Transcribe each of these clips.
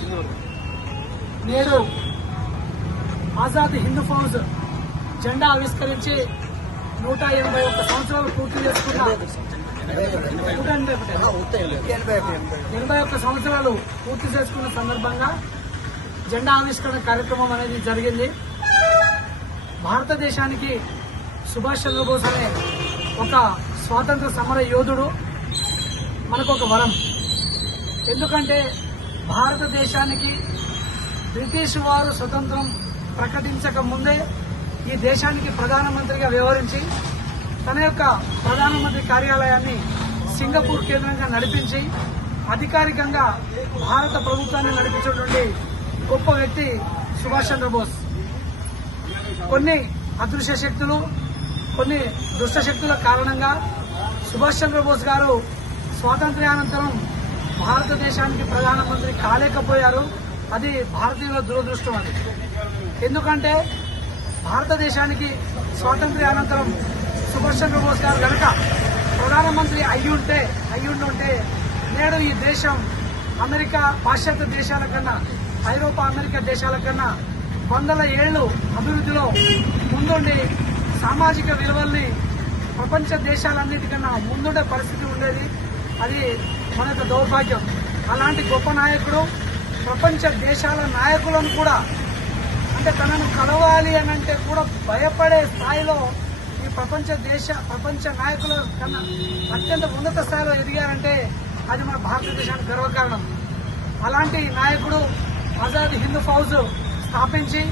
కార్యక్రమం. నేడు ఆజాద్ హిందూ ఫౌజ్ జెండా ఆవిష్కరించి 181 సంవత్సరాలు పూర్తి చేసుకున్న 81 సంవత్సరాలు పూర్తి చేసుకున్న సందర్భంగా జెండా ఆవిష్కరణ కార్యక్రమం అనేది జరిగింది. భారతదేశానికి సుభాష్ చంద్రబోస్ అనే ఒక స్వాతంత్ర సమర యోధుడు మనకు ఒక వరం. ఎందుకంటే భారతదేశానికి బ్రిటిష్ వారు స్వతంత్రం ప్రకటించక ముందే ఈ దేశానికి ప్రధానమంత్రిగా వ్యవహరించి తన యొక్క ప్రధానమంత్రి కార్యాలయాన్ని సింగపూర్ కేంద్రంగా నడిపించి అధికారికంగా భారత ప్రభుత్వాన్ని నడిపించినటువంటి గొప్ప వ్యక్తి సుభాష్ చంద్రబోస్. కొన్ని అదృశ్య శక్తులు, కొన్ని దుష్ట శక్తుల కారణంగా సుభాష్ చంద్రబోస్ గారు స్వాతంత్ర్యానంతరం భారతదేశానికి ప్రధానమంత్రి కాలేకపోయారు. అది భారతీయుల దురదృష్టం. అది ఎందుకంటే భారతదేశానికి స్వాతంత్ర్యానంతరం సుభాష్ చంద్రబోస్ గారు కనుక ప్రధానమంత్రి అయ్యుంటే నేడు ఈ దేశం అమెరికా పాశ్చాత్య దేశాల కన్నా, ఐరోపా అమెరికా దేశాల కన్నా వందల ఏళ్లు అభివృద్ధిలో ముందుండి సామాజిక విలువల్ని ప్రపంచ దేశాలన్నిటికన్నా ముందుండే పరిస్థితి ఉండేది. అది మన యొక్క దౌర్భాగ్యం. అలాంటి గొప్ప నాయకుడు ప్రపంచ దేశాల నాయకులను కూడా, అంటే తనను కలవాలి అని అంటే కూడా భయపడే స్థాయిలో ఈ ప్రపంచ నాయకుల కన్నా అత్యంత ఉన్నత స్థాయిలో ఎదిగారంటే అది మన భారతదేశానికి గర్వకారణం. అలాంటి నాయకుడు ఆజాద్ హిందూ ఫౌజ్ స్థాపించి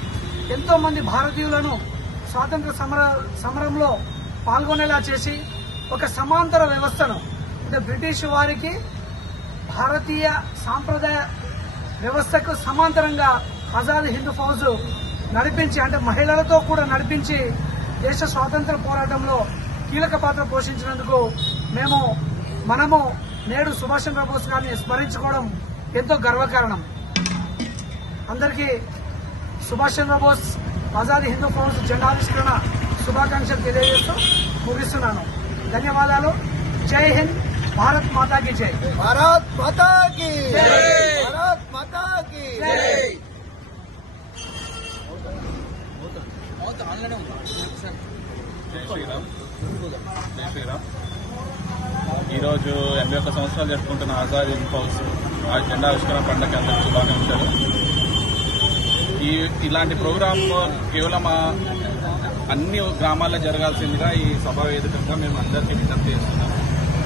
ఎంతో మంది భారతీయులను స్వాతంత్ర సమరంలో పాల్గొనేలా చేసి ఒక సమాంతర వ్యవస్థను, అంటే బ్రిటిష్ వారికి భారతీయ సాంప్రదాయ వ్యవస్థకు సమాంతరంగా ఆజాద్ హిందూ ఫౌజ్ నడిపించి, అంటే మహిళలతో కూడా నడిపించి దేశ స్వాతంత్ర పోరాటంలో కీలక పాత్ర పోషించినందుకు మనము నేడు సుభాష్ చంద్రబోస్ గారిని స్మరించుకోవడం ఎంతో గర్వకారణం. అందరికీ సుభాష్ చంద్రబోస్ ఆజాద్ హిందూ ఫౌజ్ జెండావిష్కరణ శుభాకాంక్షలు తెలియజేస్తూ ముగిస్తున్నాను. ధన్యవాదాలు. జై హింద్. భారత్ మాతా కీ జై. భారత్ మాతా కీ జై. భారత్ మాతా కీ జై. ఈరోజు 81 సంవత్సరాలు జరుపుకుంటున్న ఆజాద్ హింద్ ఫౌజ్ ఆ జెండా ఆవిష్కరణ పండుగ అందరికీ శుభాకాంక్షలు. ఇలాంటి ప్రోగ్రాం కేవలం అన్ని గ్రామాల్లో జరగాల్సిందిగా ఈ సభా వేదికగా మేము అందరికీ విజ్ఞప్తి చేస్తున్నాం.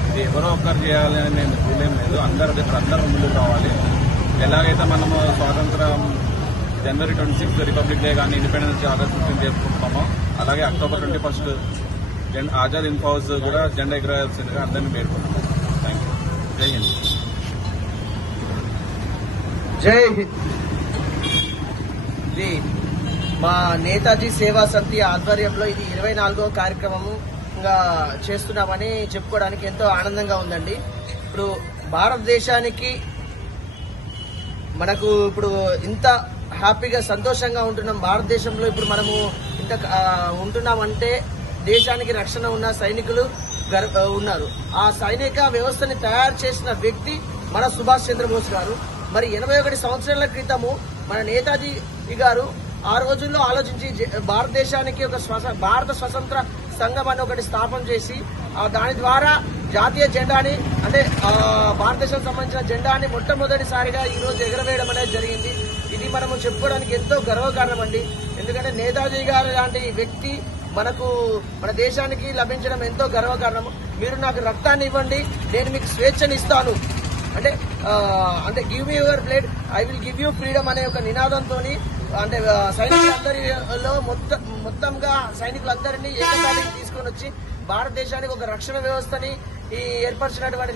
ఇది ఎవరో ఒక్కరు చేయాలని మేము రూలేం లేదు. అందరూ ముందుకు రావాలి. ఎలాగైతే మనము స్వాతంత్రం జనవరి 26 రిపబ్లిక్ డే కానీ ఇండిపెండెన్స్ డే ఆగస్ట్ 15 చేసుకుంటున్నామో అలాగే అక్టోబర్ 21 ఆజాద్ హింద్ ఫౌజ్ కూడా జెండా ఎగురవేయాల్సిందిగా అందరినీ పేర్కొన్నాము. Thank you. జై హింద్. జై హింద్. ఇది మా నేతాజీ సేవా సమితి ఆధ్వర్యంలో ఇది 24వ కార్యక్రమంగా చేస్తున్నామని చెప్పుకోవడానికి ఎంతో ఆనందంగా ఉందండి. ఇప్పుడు భారతదేశానికి మనకు ఇప్పుడు ఇంత హ్యాపీగా సంతోషంగా ఉంటున్నాం. భారతదేశంలో ఇప్పుడు మనము ఇంత ఉంటున్నామంటే దేశానికి రక్షణ ఉన్న సైనికులు ఉన్నారు. ఆ సైనిక వ్యవస్థని తయారు చేసిన వ్యక్తి మన సుభాష్ చంద్రబోస్ గారు. మరి 81 సంవత్సరాల క్రితము మన నేతాజీ గారు ఆ రోజుల్లో ఆలోచించి భారతదేశానికి ఒక భారత స్వతంత్ర సంఘం అని ఒకటి స్థాపన చేసి దాని ద్వారా జాతీయ జెండాని, అంటే భారతదేశానికి సంబంధించిన జెండాని మొట్టమొదటిసారిగా ఈ రోజు ఎగరవేయడం అనేది జరిగింది. ఇది మనము చెప్పుకోవడానికి ఎంతో గర్వకారణం అండి. ఎందుకంటే నేతాజీ గారు లాంటి వ్యక్తి మన దేశానికి లభించడం ఎంతో గర్వకారణం. మీరు నాకు రక్తాన్ని ఇవ్వండి, నేను మీకు స్వేచ్ఛని ఇస్తాను, అంటే give me your blood, I will give you freedom అనే ఒక నినాదంతో అంటే సైనికులందరిలో మొత్తంగా సైనికులందరినీ ఏకతాటికి తీసుకొని వచ్చి భారతదేశానికి ఒక రక్షణ వ్యవస్థని ఏర్పరిచినటువంటి